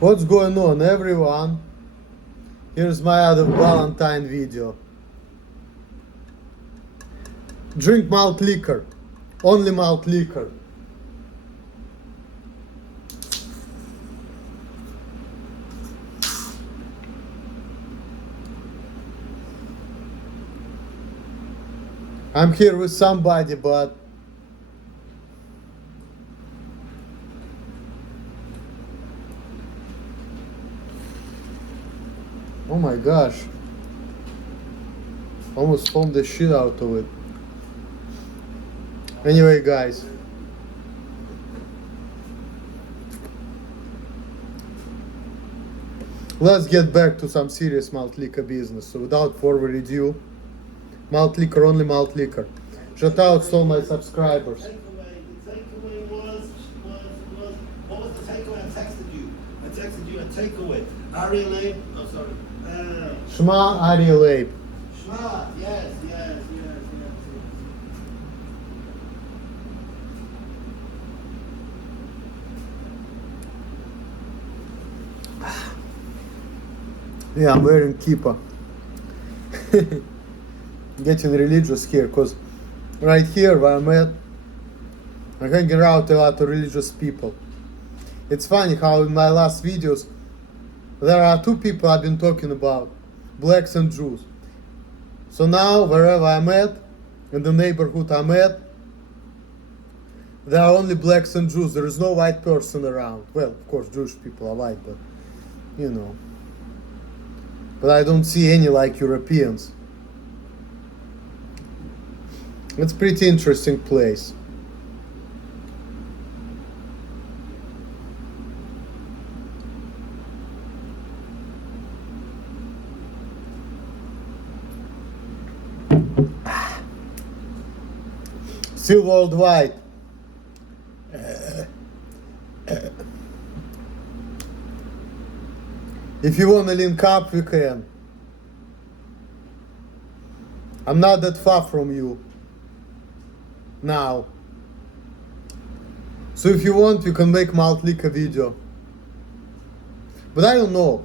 What's going on, everyone? Here's my other Ballantine video. Drink malt liquor. Only malt liquor. I'm here with somebody, but oh my gosh, almost foamed the shit out of it. Anyway, guys, let's get back to some serious malt liquor business. So without further ado, malt liquor, only malt liquor. Shout out to all my subscribers. The takeaway was, what was the takeaway? I texted you a takeaway. Ari Lane, oh sorry. Shma Ari Leib. Shma, yes. Yeah, I'm wearing kippah. Getting religious here, cause right here where I'm at, I'm hanging out a lot of religious people. It's funny how in my last videos there are two people I've been talking about, blacks and Jews. So now wherever I'm at, in the neighborhood I'm at, there are only blacks and Jews. There is no white person around. Well, of course Jewish people are white, but you know. But I don't see any like Europeans. It's a pretty interesting place. Still worldwide. If you want to link up, we can. I'm not that far from you now. So if you want, you can make malt liquor video. But I don't know.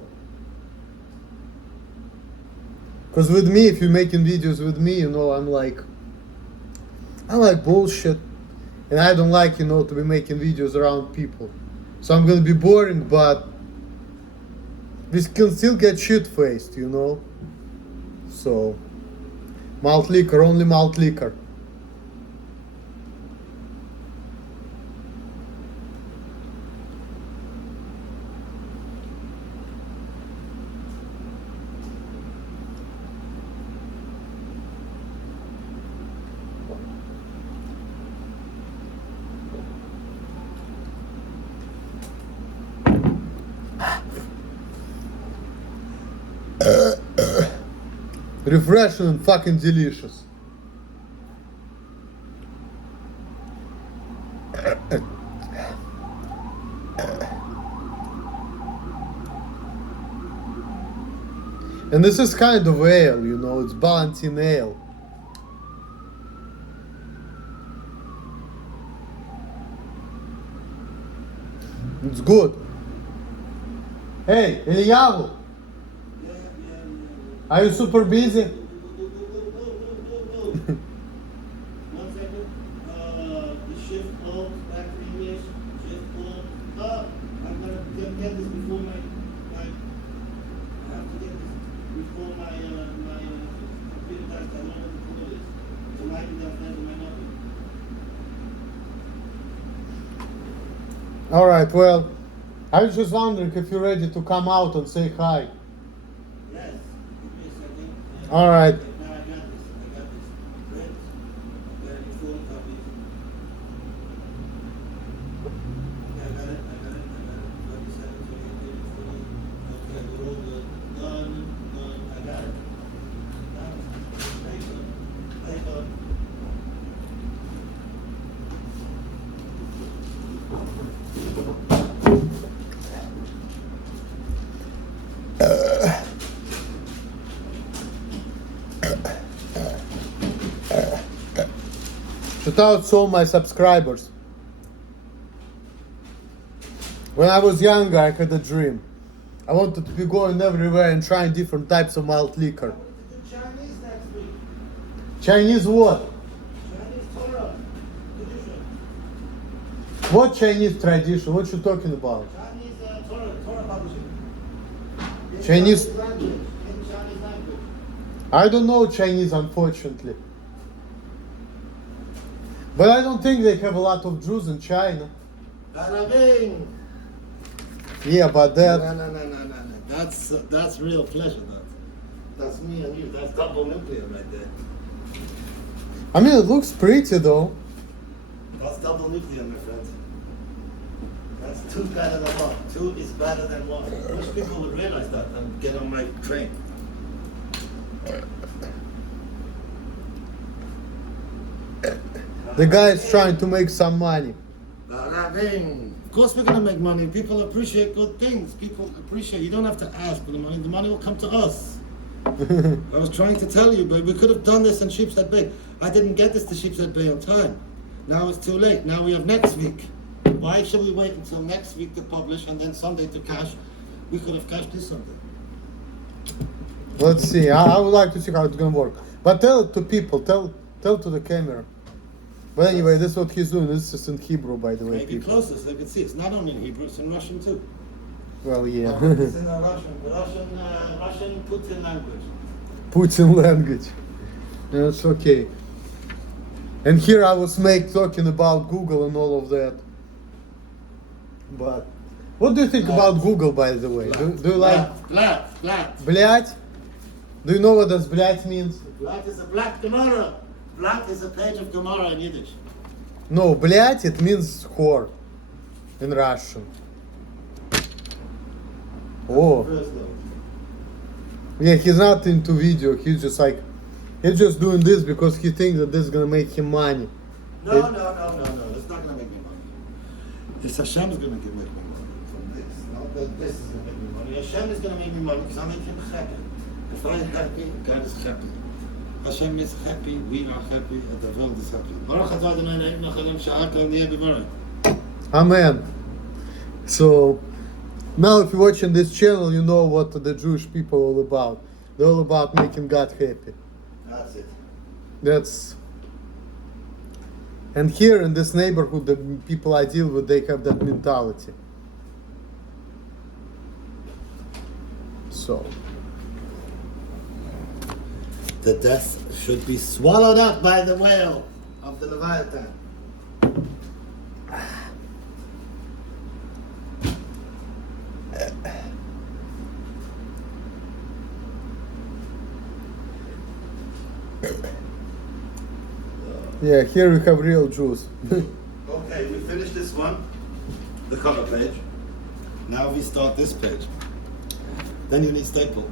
Because with me, if you're making videos with me, you know, I like bullshit. And I don't like, you know, to be making videos around people. So I'm gonna be boring, but we can still get shit-faced, you know. So, malt liquor, only malt liquor. Refreshing and fucking delicious. And this is kind of ale, you know, it's Ballantine ale. It's good. Hey, Eliyahu, are you super busy? 1 second. The shift closed, back to English. Shift closed. I'm gonna get this before I have to get this before my computer dies. I don't know what the code is. So might be downstairs, it might not be. Alright, well, I was just wondering if you're ready to come out and say hi. Yes. Give me a second. Alright. Now I got this. Print. I've got any photocopies. Okay, I got it. 27, 28, 30, 40. Okay, we're all good. Done. I got it. Paper. Shout out to all my subscribers. When I was younger, I had a dream. I wanted to be going everywhere and trying different types of malt liquor. The Chinese next week. Chinese what? Chinese Torah tradition. What Chinese tradition? What you talking about? Chinese Torah publishing. In Chinese- language. In Chinese language. I don't know Chinese, unfortunately. But I don't think they have a lot of Jews in China. Carabin. Yeah, but that... No. That's real pleasure. That's me and you. That's double nuclear right there. I mean, it looks pretty though. That's double nuclear, my friend. That's two better than one. Two is better than one. Wish people would realize that and get on my train. The guy is trying to make some money. Of course we're gonna make money. People appreciate good things. People appreciate. You don't have to ask for the money. The money will come to us. I was trying to tell you, but we could have done this in Sheepshead Bay. I didn't get this to Sheepshead Bay on time. Now it's too late. Now we have next week. Why should we wait until next week to publish and then Sunday to cash? We could have cashed this Sunday. Let's see. I would like to see how it's gonna work. But tell it to people. Tell to the camera. But anyway, this is what he's doing. This is in Hebrew, by the way, Maybe people. closer so you can see. It's not only in Hebrew, it's in Russian too. Well, yeah. It's in Russian Putin language. Putin language. That's okay. And here I was talking about Google and all of that. But what do you think about Google, by the way? Do you like Black. blять? Do you know what does blять means? Black is a black Gemara. Black is a page of Gemara in Yiddish. No, blять, it means whore in Russian. Oh. First though. Yeah, he's not into video. He's just doing this because he thinks that this is gonna make him money. No. That's not gonna make me money. It's Hashem is gonna make me money from this. Not that this is gonna make me money. Hashem is gonna make me money because I make him happy. If I'm happy, God is happy. Hashem is happy, we are happy, and the world is happy. Baruch atah Adonai Eloheinu melech haolam she'ata v'niyeh b'voreh. Amen. So now if you're watching this channel, you know what the Jewish people are all about. They're all about making God happy. That's it. That's... And here in this neighborhood, the people I deal with, they have that mentality. So... The death should be swallowed up by the whale of the Leviathan. Yeah, here we have real Jews. Okay, we finished this one, the cover page. Now we start this page. Then you need staple.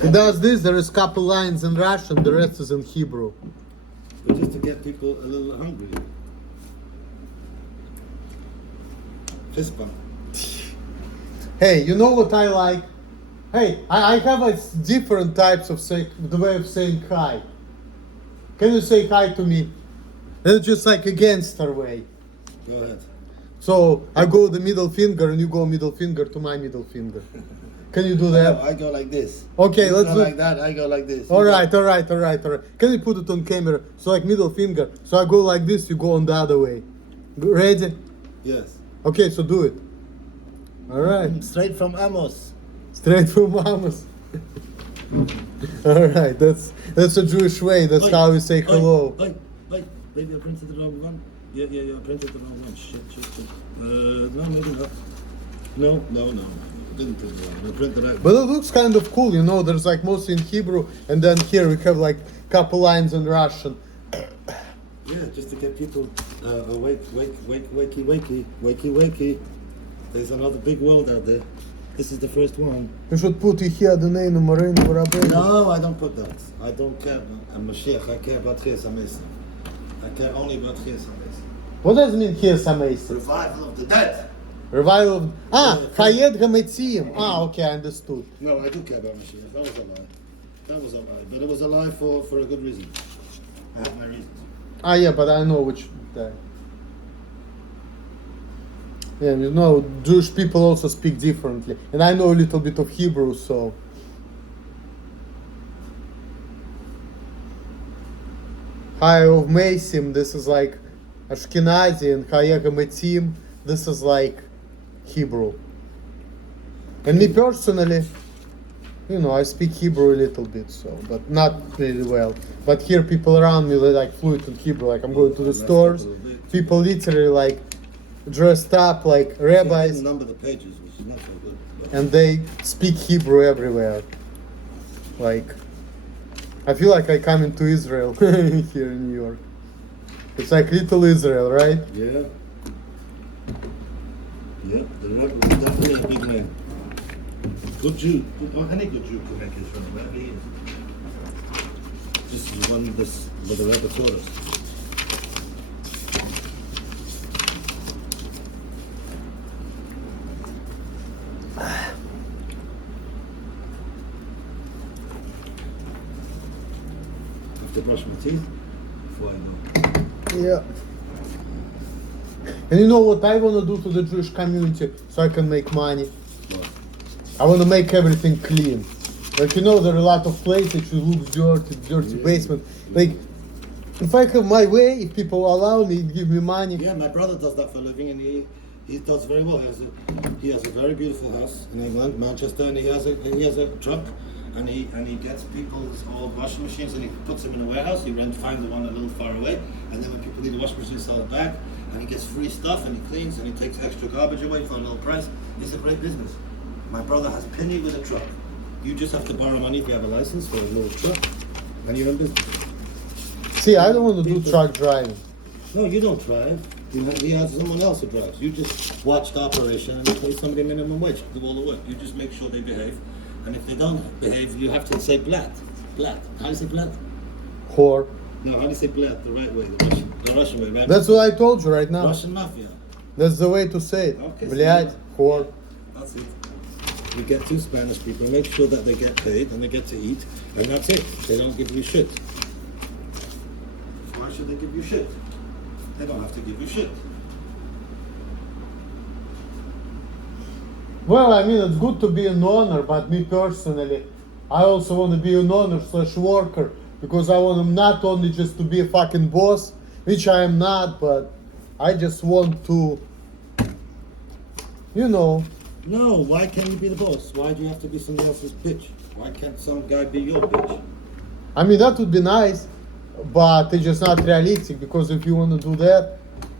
He does this, there is a couple lines in Russian, the rest is in Hebrew. But just to get people a little hungry. Fist bump. Hey, you know what I like? Hey, I have different types of the way of saying hi. Can you say hi to me? It's just like a gangster way. Go ahead. So I go the middle finger and you go middle finger to my middle finger. Can you do that? I go like this. Okay, You let's go do like that, I go like this. Alright. Can you put it on camera? So like middle finger. So I go like this, you go on the other way. Ready? Yes. Okay, so do it. Alright. Straight from Amos. Straight from Amos. Alright, that's a Jewish way. That's how we say hello. Wait, maybe I printed the wrong one. Yeah, I printed the wrong one. Shit. No, maybe not. No. I didn't print the wrong one. I printed the right one. But it looks kind of cool, you know, there's like mostly in Hebrew, and then here we have like couple lines in Russian. Yeah, just to get people wakey. There's another big world out there. This is the first one. You should put Yehia Adonai Moreinu V'Rabbeinu. No, I don't put that. I don't care. I'm Mashiach. I care about Chias HaMesim. I care only about Chias HaMesim. What does it mean Chias HaMesim? Revival of the dead. Revival of... Hayed HaMetzim. Okay, I understood. No, I do care about Mashiach. That was a lie. But it was a lie for a good reason. I have my reasons. Ah, yeah, but I know which day. Yeah, you know, Jewish people also speak differently. And I know a little bit of Hebrew, so. High of Mesim, this is like Ashkenazi, and Hayega Metim, this is like Hebrew. And me personally, you know, I speak Hebrew a little bit, so, but not really well. But here, people around me, they're like fluent in Hebrew. Like, I'm going to the stores, people literally like dressed up like rabbis, Number the pages, which is not so good. and they speak Hebrew everywhere. Like, I feel like I come into Israel here in New York. It's like little Israel, right? Yeah. Yeah, the rebel is definitely a big man. Good Jew. Any good Jew can make Israel, wherever he is. This is one what the rebel taught us. I have to brush my teeth before I go. Yeah. And you know what I want to do to the Jewish community so I can make money? What? I want to make everything clean. Like, you know, there are a lot of places which look dirty basement. Like, if I have my way, if people allow me, give me money. Yeah, my brother does that for a living, and he does very well. He has a very beautiful house in England, Manchester, and he has a truck, and he gets people's old washing machines and he puts them in a warehouse. He finds the one a little far away, and then when people need a washing machine, sell it back, and he gets free stuff, and he cleans, and he takes extra garbage away for a little price. It's a great business. My brother has penny with a truck. You just have to borrow money if you have a license for a little truck, and you're in business. See, I don't want to do truck driving. No, you don't drive. He has someone else who drives. You just watch the operation and pay somebody minimum wage to do all the work. You just make sure they behave. And if they don't behave, you have to say blat. Blat. How do you say blat? Whore. No, how do you say blat? The right way, the Russian way, right? That's what I told you right now. Russian mafia. That's the way to say it. Okay, Блядь, whore. That's it. You get two Spanish people, make sure that they get paid and they get to eat, and that's it. They don't give you shit. Why should they give you shit? They don't have to give you shit. Well, I mean, it's good to be an owner, but me personally, I also want to be an owner/worker because I want not only just to be a fucking boss, which I am not, but I just want to, you know. No, why can't you be the boss? Why do you have to be somebody else's bitch? Why can't some guy be your bitch? I mean, that would be nice, but it's just not realistic because if you want to do that,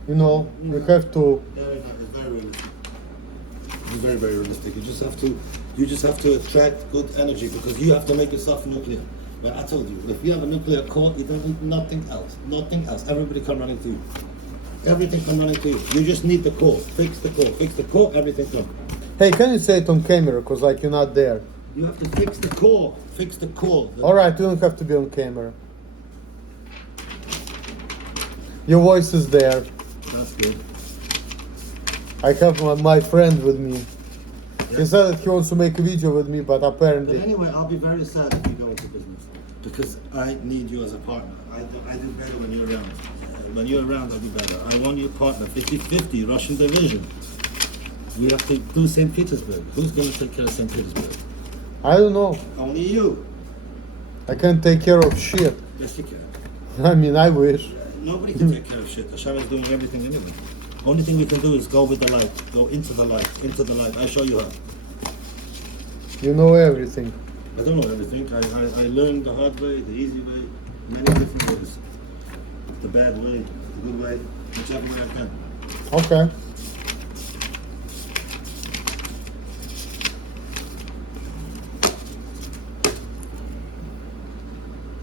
you know, you have to. It's very realistic. It's very, very realistic. You just have to attract good energy because you have to make yourself nuclear. But I told you, if you have a nuclear core, you don't need nothing else. Nothing else. Everybody come running to you. Everything come running to you. You just need the core. Fix the core. Fix the core, everything comes. Hey, can you say it on camera? Because like you're not there. You have to fix the core. Fix the core. All right, you don't have to be on camera. Your voice is there. That's good. I have my friend with me. He said that he wants to make a video with me, but But apparently. anyway, I'll be very sad if you go into business because I need you as a partner. I do better when you're around. When you're around, I'll be better. I want you a partner, 50-50, Russian division. We have to do St. Petersburg. Who's going to take care of St. Petersburg? I don't know. Only you. I can't take care of shit. Yes, you can. I mean, I wish. Nobody can take care of shit. Hashem is doing everything anyway. Only thing we can do is go with the light. Go into the light. Into the light. I show you how. You know everything. I don't know everything. I learned the hard way, the easy way, many different ways. The bad way, the good way, whichever way I can. Okay.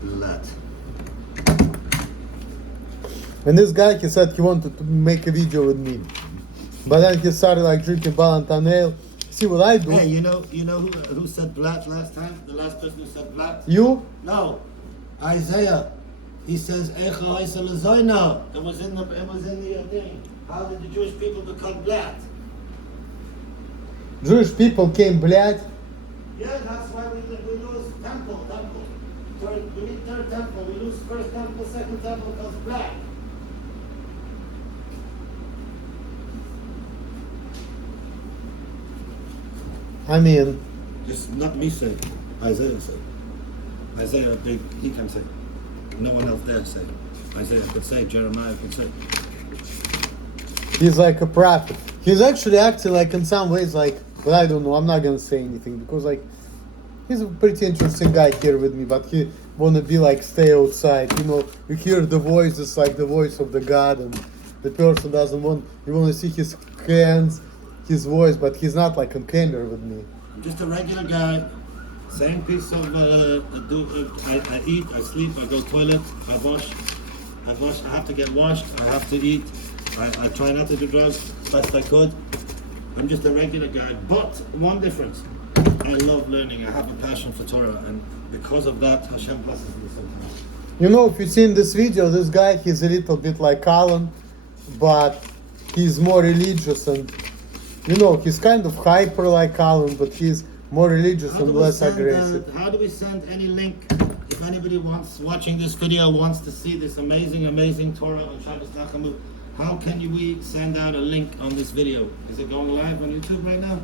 Lat. And this guy, he said he wanted to make a video with me. But then he started like drinking Ballantine ale. See what I do? Hey, you know who said blat last time? The last person who said blat? You? No. Isaiah. He says Echa Isa Lezoina. It was in the thing. How did the Jewish people become blat? Jewish people came, блядь. Yeah, that's why we lose temple. We need third temple. We lose first temple, second temple comes black. I mean, It's not me saying. Isaiah said. Isaiah, he can say. No one else there say. Isaiah could say. Jeremiah could say. he's like a prophet. He's actually acting like in some ways like, but I don't know. I'm not gonna say anything because like he's a pretty interesting guy here with me, but he wanna be like stay outside. You know, you hear the voice, it's like the voice of the God, and the person doesn't want. You wanna see his hands, his voice, but he's not like on camera with me. I'm just a regular guy. Same piece of I eat, I sleep, I go toilet, I wash, I have to get washed, I have to eat, I try not to do drugs best I could. I'm just a regular guy, but one difference, I love learning, I have a passion for Torah, and because of that, Hashem blesses me sometimes. You know, if you've seen this video, this guy, he's a little bit like Alan, but he's more religious and, you know, he's kind of hyper like Alan, but he's more religious and less aggressive. How do we send any link if anybody watching this video wants to see this amazing Torah on Shabbos Nachamu? How can we send out a link on this video? Is it going live on YouTube right now?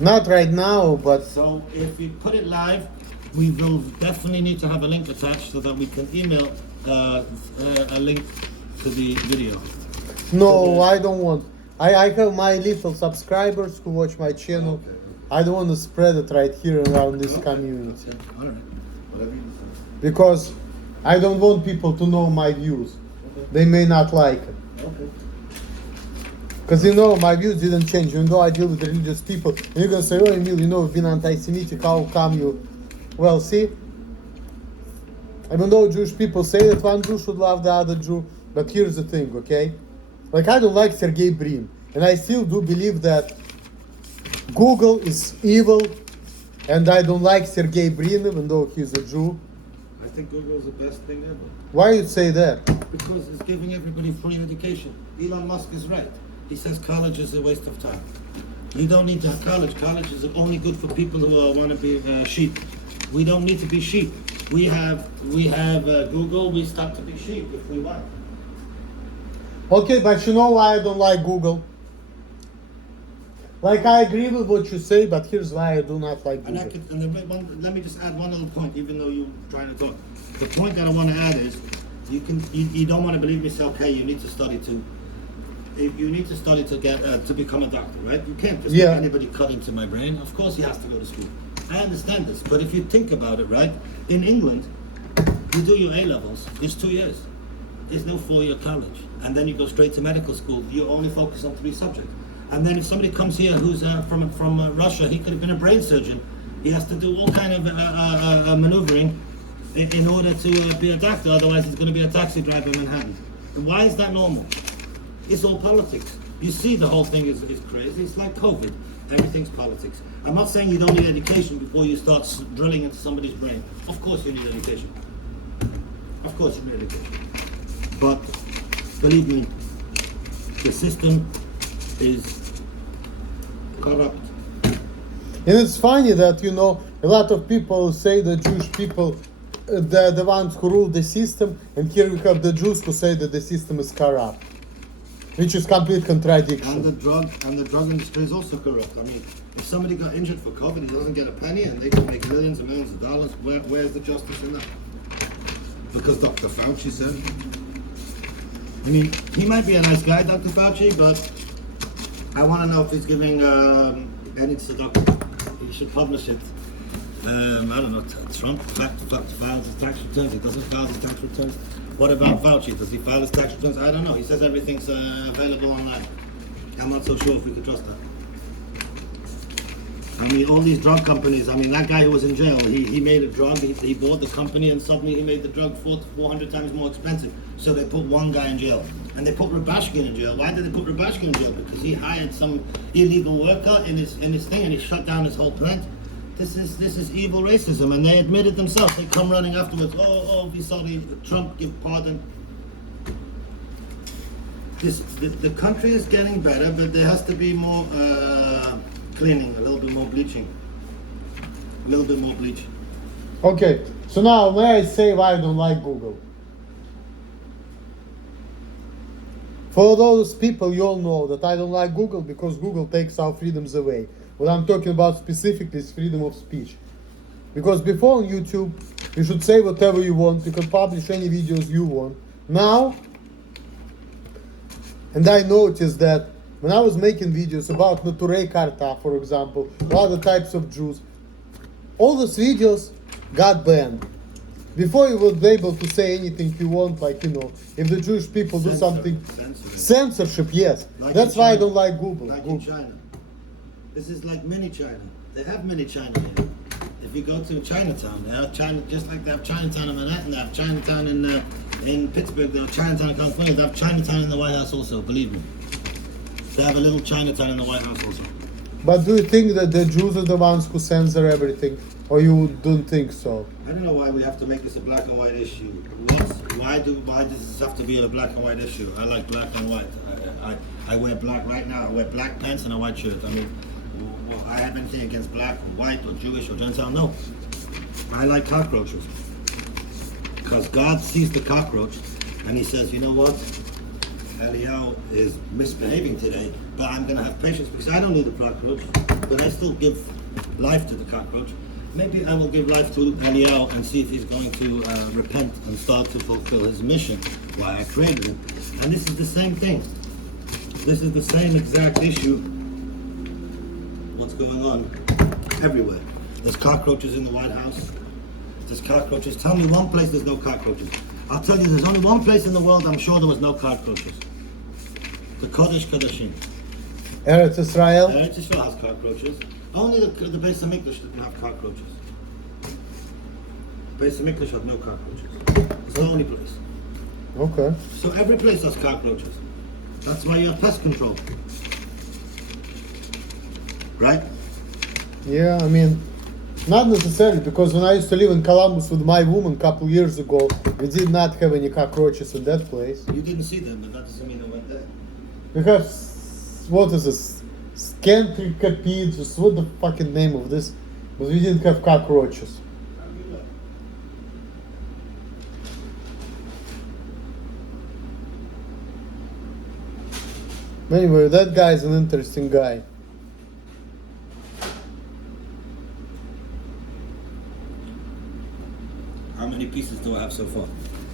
Not right now, but So if we put it live, we will definitely need to have a link attached so that we can email a link to the video. no, I don't want. I have my little subscribers who watch my channel. Okay. I don't want to spread it right here around this community All right. Whatever you decide. because I don't want people to know my views. Okay. They may not like it. Okay. Because you know, my views didn't change, even though I deal with religious people. And you're gonna say, oh Emil, you know, you've been anti-Semitic, how come you? Well, see, even though Jewish people say that one Jew should love the other Jew, but here's the thing, okay? Like, I don't like Sergey Brin, and I still do believe that Google is evil, and I don't like Sergey Brin, even though he's a Jew. I think Google is the best thing ever. Why you say that? Because it's giving everybody free education. Elon Musk is right. He says college is a waste of time. You don't need to have college. College is only good for people who want to be sheep. We don't need to be sheep. We have Google. We start to be sheep if we want. Okay, but you know why I don't like Google? Like, I agree with what you say, but here's why I do not like And Google. let me just add one little point, even though you're trying to talk. The point that I want to add is, you don't want to believe me. Say, okay, you need to study to. You need to study to get to become a doctor, right? You can't just let anybody cut into my brain. Of course, he has to go to school. I understand this, but if you think about it, right? In England, you do your A levels. It's 2 years. There's no 4-year college, and then you go straight to medical school. You only focus on 3 subjects. And then if somebody comes here who's from Russia, he could have been a brain surgeon. He has to do all kind of maneuvering in order to be a doctor. Otherwise, he's going to be a taxi driver in Manhattan. And why is that normal? It's all politics. You see, the whole thing is crazy. It's like COVID. Everything's politics. I'm not saying you don't need education before you start drilling into somebody's brain. Of course you need education. Of course you need education. But believe me, the system is corrupt. And it's funny that, you know, a lot of people say the Jewish people, they're the ones who rule the system, and here we have the Jews who say that the system is corrupt, which is complete contradiction. And the drug industry is also corrupt. I mean, if somebody got injured for COVID, he doesn't get a penny, and they can make millions and millions of dollars. Where's the justice in that? Because Dr. Fauci said. I mean, he might be a nice guy, Dr. Fauci, but I want to know if he's giving any tzedakah. He should publish it. I don't know. Trump files his tax returns. He doesn't file his tax returns. What about Fauci? Does he file his tax returns? I don't know. He says everything's available online. I'm not so sure if we could trust that. I mean, all these drug companies, I mean, that guy who was in jail, he made a drug, he bought the company, and suddenly he made the drug 400 times more expensive. So they put one guy in jail. And they put Rabashkin in jail. Why did they put Rabashkin in jail? Because he hired some illegal worker in his thing, and he shut down his whole plant. This is evil racism, and they admit it themselves. They come running afterwards. Oh, we saw Trump give pardon. The country is getting better, but there has to be more cleaning, a little bit more bleaching. A little bit more bleach. Okay, so now may I say why I don't like Google? For those people, you all know that I don't like Google because Google takes our freedoms away. What I'm talking about specifically is freedom of speech. Because before on YouTube, you should say whatever you want, you can publish any videos you want. Now, and I noticed that when I was making videos about Naturei Karta, for example, or other types of Jews, all those videos got banned. Before you would be able to say anything you want, like, you know, if the Jewish people do something. Censorship, yes. Like That's in why I China. don't like Google. Like in China. This is like mini China. They have mini China here. If you go to Chinatown, they have China, just like they have Chinatown in Manhattan, they have Chinatown in Pittsburgh, they have Chinatown in California, they have Chinatown in the White House also, believe me. They have a little Chinatown in the White House also. But do you think that the Jews are the ones who censor everything? Or you don't think so? I don't know why we have to make this a black and white issue. Why does this have to be a black and white issue? I like black and white. I wear black right now. I wear black pants and a white shirt. I mean, well, I have anything against black or white or Jewish or Gentile? No. I like cockroaches. Because God sees the cockroach and he says, you know what? Eliyahu is misbehaving today, but I'm going to have patience because I don't need the cockroach, but I still give life to the cockroach. Maybe I will give life to Eliyahu and see if he's going to repent and start to fulfill his mission, why I created him. And this is the same thing. This is the same exact issue. What's going on everywhere. There's cockroaches in the White House. There's cockroaches. Tell me one place there's no cockroaches. I'll tell you there's only one place in the world I'm sure there was no cockroaches. The Kodesh Kodashim. Eretz Israel? Eretz Israel has cockroaches. Only the Beis Hamikdash didn't have cockroaches. Beis Hamikdash had no cockroaches. It's the only place. Okay. So every place has cockroaches. That's why you have pest control. Right? Yeah, I mean, not necessarily, because when I used to live in Columbus with my woman a couple years ago, we did not have any cockroaches in that place. You didn't see them, but that doesn't mean they went there. We have, what is this? Scantricapids, what the fucking name of this? But we didn't have cockroaches. Anyway, that guy is an interesting guy. How many pieces do I have so far?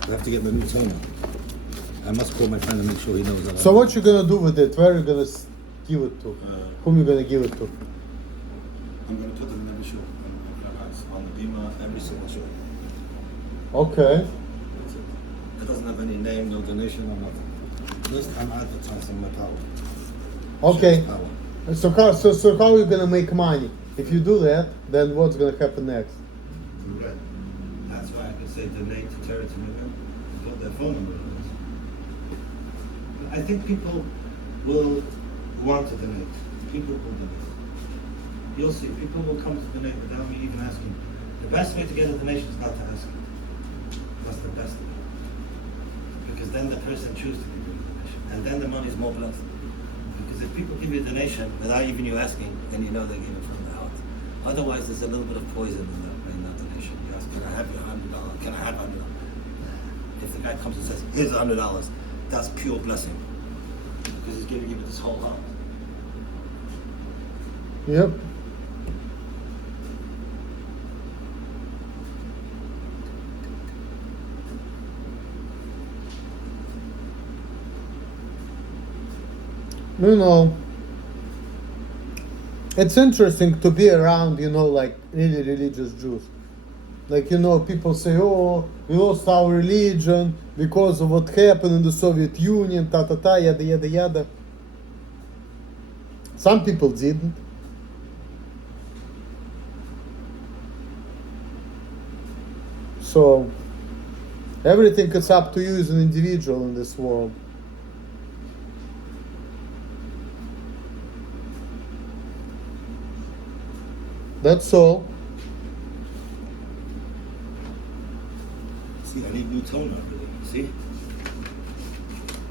I have to get the new toner. I must call my friend and make sure he knows that. So what you gonna do with it? Where are you gonna give it to? Whom you gonna give it to? I'm going to put it in every show. On the Bima, every single show. Okay. That's it. It doesn't have any name, no donation, no nothing. Just I'm advertising my power. Okay. Power. So how are you gonna make money? If you do that, then what's gonna happen next? Right. That's why I can say donate to charity movement and put their phone number on this. I think people will want to donate. People will donate. You'll see, people will come to donate without me even asking. The best way to get a donation is not to ask. That's the best way. Because then the person chooses to give you a donation. And then the money is more blessed. Because if people give you a donation without even you asking, then you know they gave it from the heart. Otherwise, there's a little bit of poison in that donation. You ask, can I have your $100? Can I have $100? If the guy comes and says, here's $100, that's pure blessing. Because he's giving you with his whole heart. Yep. You know, it's interesting to be around, you know, like really religious Jews. Like, you know, people say, oh, we lost our religion because of what happened in the Soviet Union, yada, yada, yada. Some people didn't. So, everything is up to you as an individual in this world. That's all. See, I need new toner, really. See?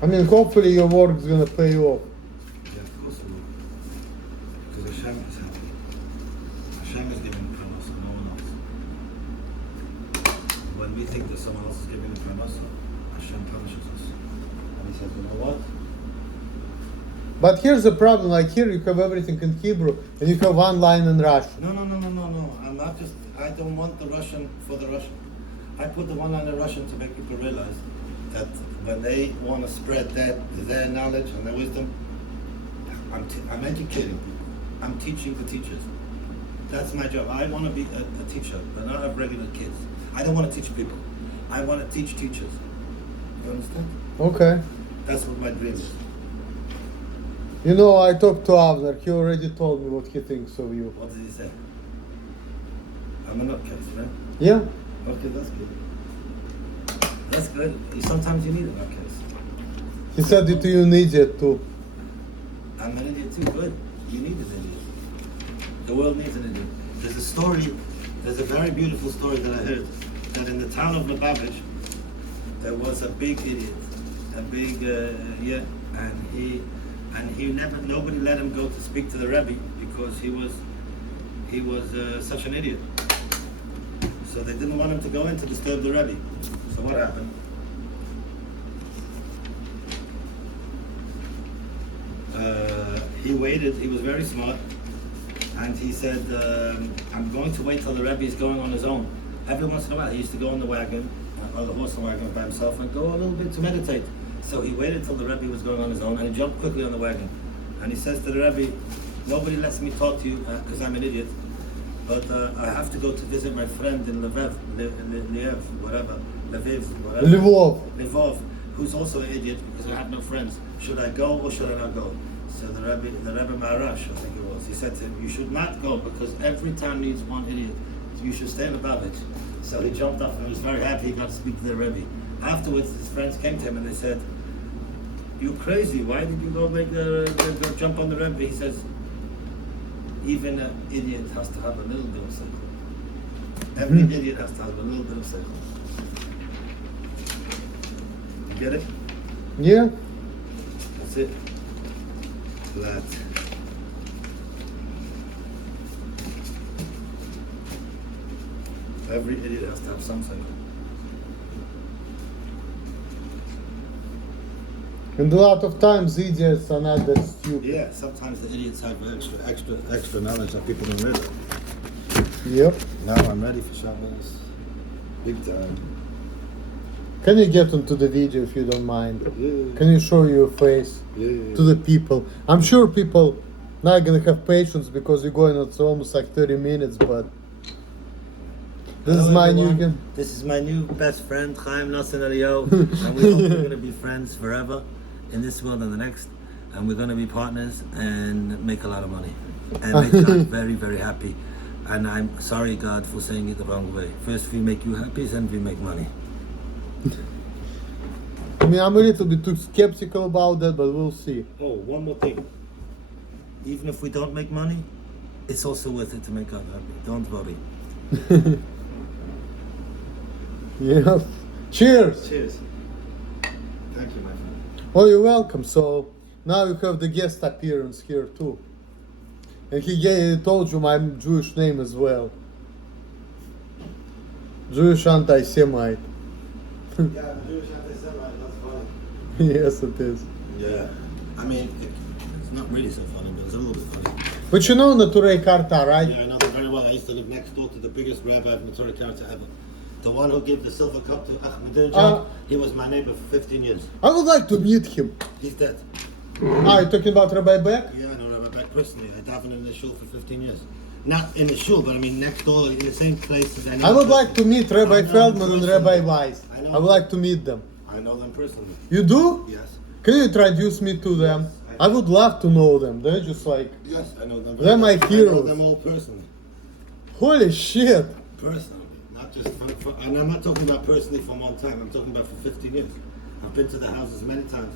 I mean, hopefully your work is gonna pay off. Yeah, of course it will. Because Hashem is happy. Hashem is giving the promise and no one else. When we think that someone else is giving the promise, Hashem punishes us. And he says, you know what? But here's the problem, like here you have everything in Hebrew and you have one line in Russian. No. I'm not just. I don't want the Russian for the Russian. I put the one line in Russian to make people realize that when they want to spread their knowledge and their wisdom, I'm educating people. I'm teaching the teachers. That's my job. I want to be a teacher, but not of regular kids. I don't want to teach people. I want to teach teachers. You understand? Okay. That's what my dream is. You know, I talked to Avner. He already told me what he thinks of you. What did he say? I'm a nutcase, right? Yeah. Okay, that's good. That's good. Sometimes you need a nutcase. He said that you need it too. I'm an idiot too. Good. You need an idiot. The world needs an idiot. There's a story. There's a very beautiful story that I heard that in the town of Lubavitch there was a big idiot, a big and he never. Nobody let him go to speak to the Rebbe because he was such an idiot. So they didn't want him to go in to disturb the Rebbe. So what happened? He waited. He was very smart, and he said, "I'm going to wait till the Rebbe is going on his own." Every once in a while, he used to go on the wagon, or the horse and wagon by himself, and go a little bit to meditate. So he waited till the Rebbe was going on his own, and he jumped quickly on the wagon. And he says to the Rebbe, "Nobody lets me talk to you because I'm an idiot, but I have to go to visit my friend in Lviv, Lvov, who's also an idiot because I have no friends. Should I go or should I not go?" So the Rebbe Maharash, I think it was, he said to him, "You should not go because every town needs one idiot. So you should stay in Lubavitch." So he jumped up and he was very happy he got to speak to the Rebbe. Afterwards, his friends came to him and they said, "You crazy? Why did you go go jump on the Rebbe?" He says, "Even an idiot has to have a little bit of seichel. Every idiot has to have a little bit of seichel." You get it? Yeah. That's it. Flat. Every idiot has to have some seichel. And a lot of times idiots are not that stupid. Yeah, sometimes the idiots have extra knowledge that people don't realize. Yep. Now I'm ready for Shabbos. Big time. Can you get into the video if you don't mind? Yeah. Can you show your face to the people? I'm sure people not gonna have patience because you're going on almost like 30 minutes, but this Hello, is my everyone. new. This is my new best friend, Chaim Nassim Eliyahu, and we hope we're going to be friends forever in this world and the next, and we're going to be partners and make a lot of money and make God very, very happy. And I'm sorry, God, for saying it the wrong way. First we make you happy, then we make money. I mean, I'm a little bit too skeptical about that, but we'll see. Oh, one more thing. Even if we don't make money, it's also worth it to make God happy. Don't worry. Yeah. Cheers. Cheers. Thank you, my friend. Well, you're welcome. So now you have the guest appearance here too. And he told you my Jewish name as well. Jewish anti-Semite. Yeah, Jewish anti-Semite, that's funny. Yes, it is. Yeah. I mean, it's not really so funny, but it's a little bit funny. But you know Naturei Karta, right? Yeah, I know them very well. I used to live next door to the biggest rabbi of Naturei Karta ever. The one who gave the silver cup to Ahmadinejad, he was my neighbor for 15 years. I would like to meet him. He's dead. Ah, you talking about Rabbi Beck? Yeah, I know Rabbi Beck personally. I davened in the shul for 15 years. Not in the shul, but I mean next door, in the same place as I would like to meet Rabbi I know Feldman them and Rabbi personally. Weiss. I know I would like to meet them. I know them personally. You do? Yes. Can you introduce me to them? Yes, I would love to know them. They're just like, Yes, I know them. They're my I know heroes. them all personally. holy shit. Personally. Not just and I'm not talking about personally for one time. I'm talking about for 15 years. I've been to the houses many times.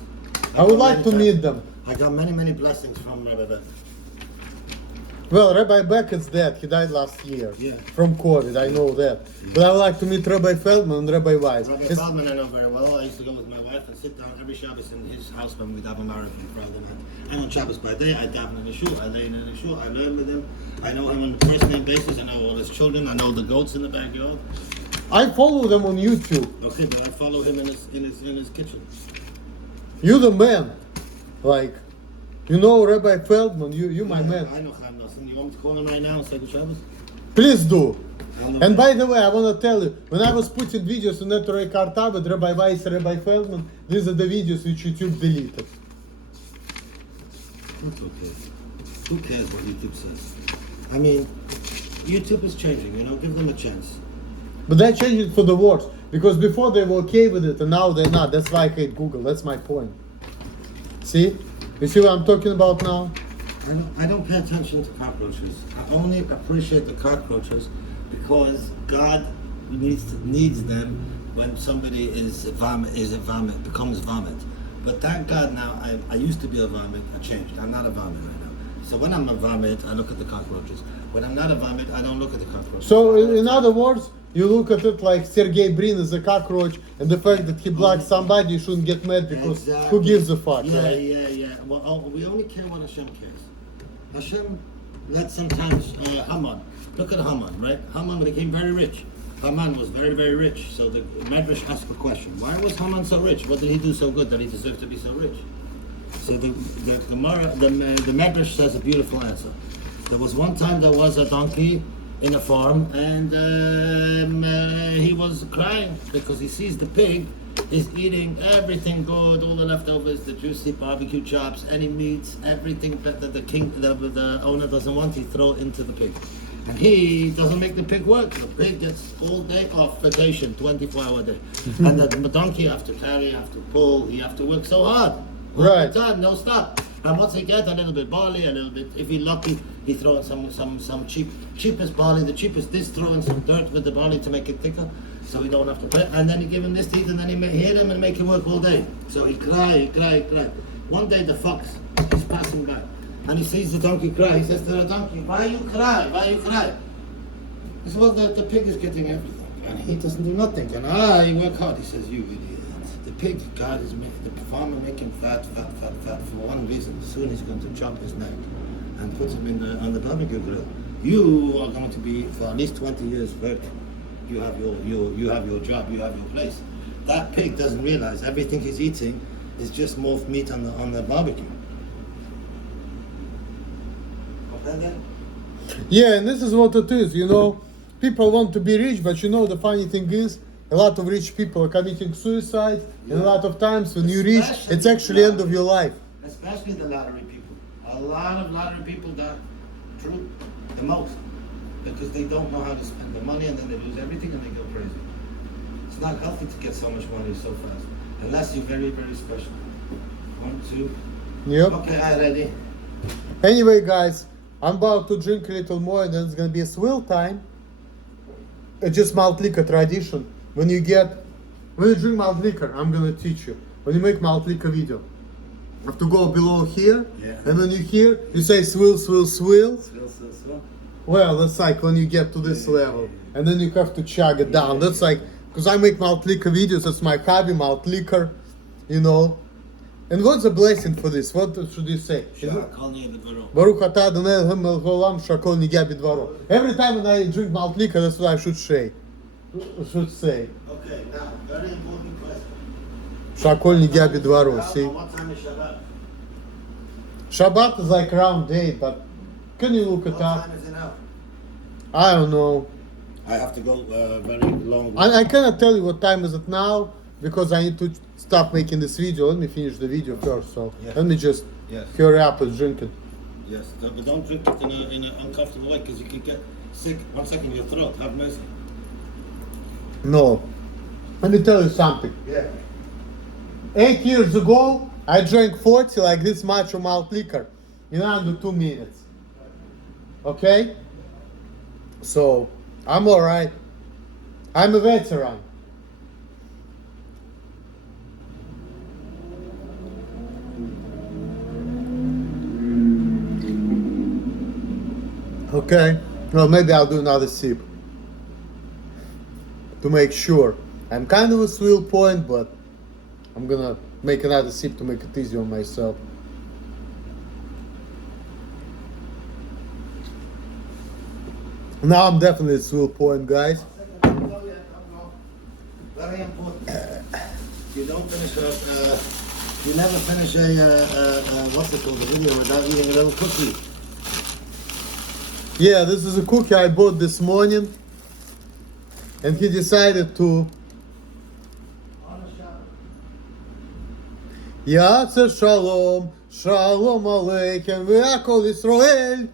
I would like to meet them. I got many, many blessings from Rabbi Beck. Well, Rabbi Beck is dead. He died last year. Yeah. From COVID, I know that. But I would like to meet Rabbi Feldman and Rabbi Weiss. Rabbi It's- Feldman I know very well. I used to go with my wife and sit down every Shabbos in his house when we daven Marek on Friday night. And on Shabbos by day, I daven in the shul. I lay in the shul. I learn with him. I know him on a first name basis. I know all his children. I know the goats in the backyard. I follow them on YouTube. Okay, but I follow him in his kitchen. You the man. Like, You know Rabbi Feldman, you my man. I know Chaim Nosson. You want me to call him right now and say good Shabbos? Please do. And by the way, I want to tell you, when I was putting videos on Network Karta with Rabbi Weiss and Rabbi Feldman, these are the videos which YouTube deleted. It's okay. Who cares what YouTube says? I mean, YouTube is changing, you know, give them a chance. But they changed it for the worse. Because before they were okay with it and now they're not. That's why I hate Google. That's my point. See? You see what I'm talking about now? I don't pay attention to cockroaches. I only appreciate the cockroaches because God needs them when somebody becomes vomit. But thank God now, I used to be a vomit, I changed. I'm not a vomit right now. So when I'm a vomit, I look at the cockroaches. When I'm not a vomit, I don't look at the cockroaches. So in other words, you look at it like Sergey Brin is a cockroach, and the fact that he blocked somebody, you shouldn't get mad because who gives a fuck, yeah, right? Yeah. Well, we only care what Hashem cares. Hashem let sometimes Haman. Look at Haman, right? Haman became very rich. Haman was very, very rich. So the Medrash asked a question: why was Haman so rich? What did he do so good that he deserved to be so rich? So the Medrash says a beautiful answer. There was one time there was a donkey in a farm, and he was crying because he sees the pig is eating everything good, all the leftovers, the juicy barbecue chops, any meats, everything that the owner doesn't want, he throw into the pig. And he doesn't make the pig work. The pig gets all day off vacation, 24-hour day. And the donkey have to carry, have to pull, he have to work so hard. All the time, no stop. And once he gets a little bit barley, a little bit, if he's lucky, he throw in some cheapest barley, the cheapest this, throw in some dirt with the barley to make it thicker, so he don't have to pay. And then he give him this to eat, and then he hit him and make him work all day. So he cry. One day the fox is passing by, and he sees the donkey cry. He says to the donkey, "Why you cry? He says, "Well, the pig is getting everything, and he doesn't do nothing. And he work hard." He says, "You idiot. The pig, God is making the farmer making fat for one reason. Soon he's going to chop his neck and put him on the barbecue grill. You are going to be for at least 20 years work. You have your job, you have your place. That pig doesn't realize everything he's eating is just more meat on the barbecue." Okay, Yeah, and this is what it is, you know. People want to be rich, but you know the funny thing is, a lot of rich people are committing suicide, and a lot of times when you reach, it's actually end of your life. Especially the lottery people. A lot of lottery people die. True. The most. Because they don't know how to spend the money, and then they lose everything and they go crazy. It's not healthy to get so much money so fast. Unless you're very, very special. 1, 2. Yep. Okay, I'm ready. Anyway, guys, I'm about to drink a little more, and then it's gonna be a swill time. It's just malt liquor tradition. When you drink malt liquor, I'm gonna teach you. When you make malt liquor video, you have to go below here, and when you hear, you say swill, swill, swill. Swill. Well, that's like when you get to this level, and then you have to chug it down. That's like, because I make malt liquor videos, that's my hobby, malt liquor, you know. And what's the blessing for this? What should you say? Baruch atah Adonai Elohim melech haolam shakol nigah bidvaro. Every time when I drink malt liquor, that's what I should say. Okay, now, very important question. Shakol nigah bidvaro, see? What time is Shabbat? Shabbat is like around 8, but can you look it What up? time is it now? I don't know. I have to go very long. I cannot tell you what time is it now, because I need to stop making this video. Let me finish the video first, so let me just hurry up with drinking. Yes, but don't drink it in an uncomfortable way, because you can get sick. 1 second, your throat. Have mercy. No. Let me tell you something. Yeah. 8 years ago, I drank 40 like this much of malt liquor in under 2 minutes. Okay? So, I'm alright. I'm a veteran. Okay? Well, maybe I'll do another sip. To make sure. I'm kind of a swill point, but I'm gonna make another sip to make it easy on myself. Now I'm definitely a swill point, guys. Very important. You don't finish You never finish what's it called, a video without eating a little cookie. Yeah, this is a cookie I bought this morning. And he decided to... Yatze Shalom, Shalom Aleichem, V'Yakol Yisrael.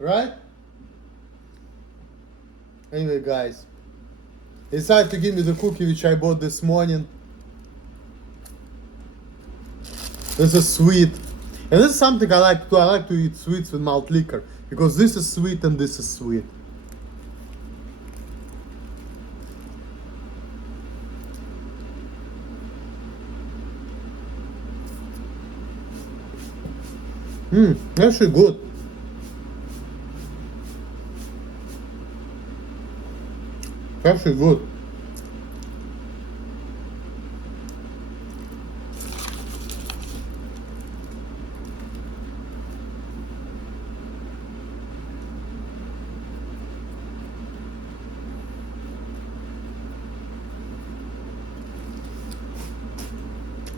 Right? Anyway, guys. He decided to give me the cookie which I bought this morning. This is sweet. And this is something I like to do. I like to eat sweets with malt liquor. Because this is sweet and this is sweet. Actually good. Actually good.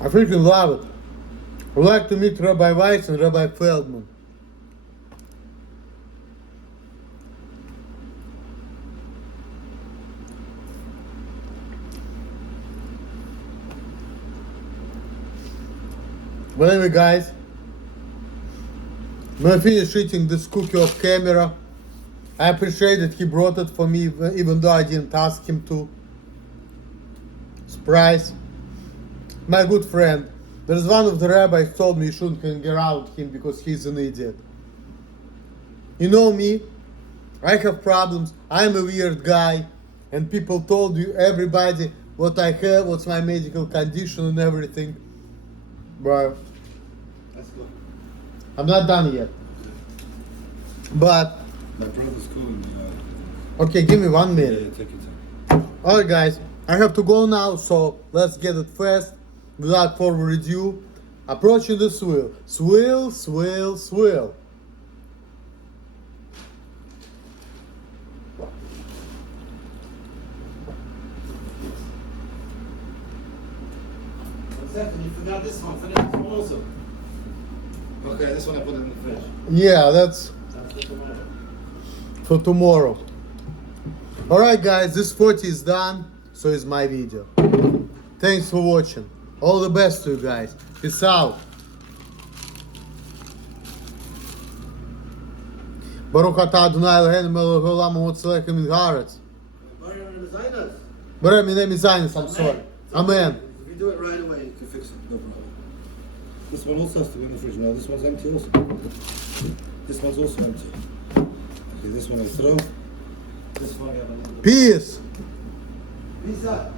I freaking love it. I would like to meet Rabbi Weiss and Rabbi Feldman. But anyway, guys, when I finish eating this cookie off camera, I appreciate that he brought it for me, even though I didn't ask him to. Surprise. My good friend. There's one of the rabbis told me you shouldn't hang around him because he's an idiot. You know me, I have problems, I'm a weird guy, and people told you, everybody, what I have, what's my medical condition and everything. Bro, Let's go. I'm not done yet. But, My brother's calling me. okay, give me 1 minute. Yeah, take your time. Alright guys, I have to go now, so let's get it fast. Without further ado, approaching the swill. Swill, swill, swill. One second, you forgot this one. Finish this one also. Okay, this one I put in the fridge. Yeah, that's That's for tomorrow. for tomorrow. Alright guys, this 40 is done, so is my video. Thanks for watching. All the best to you guys. Peace out. Baruch atah Adonai Eloheinu melech haolam hamotzei lechem min haaretz. Berem in name Zionist, I'm sorry. Amen. If you do it right away, you can fix it. No problem. This one also has to be in the fridge now. This one's empty also. This one's also empty. Okay, this one I throw. This one I have another. Peace. Peace out.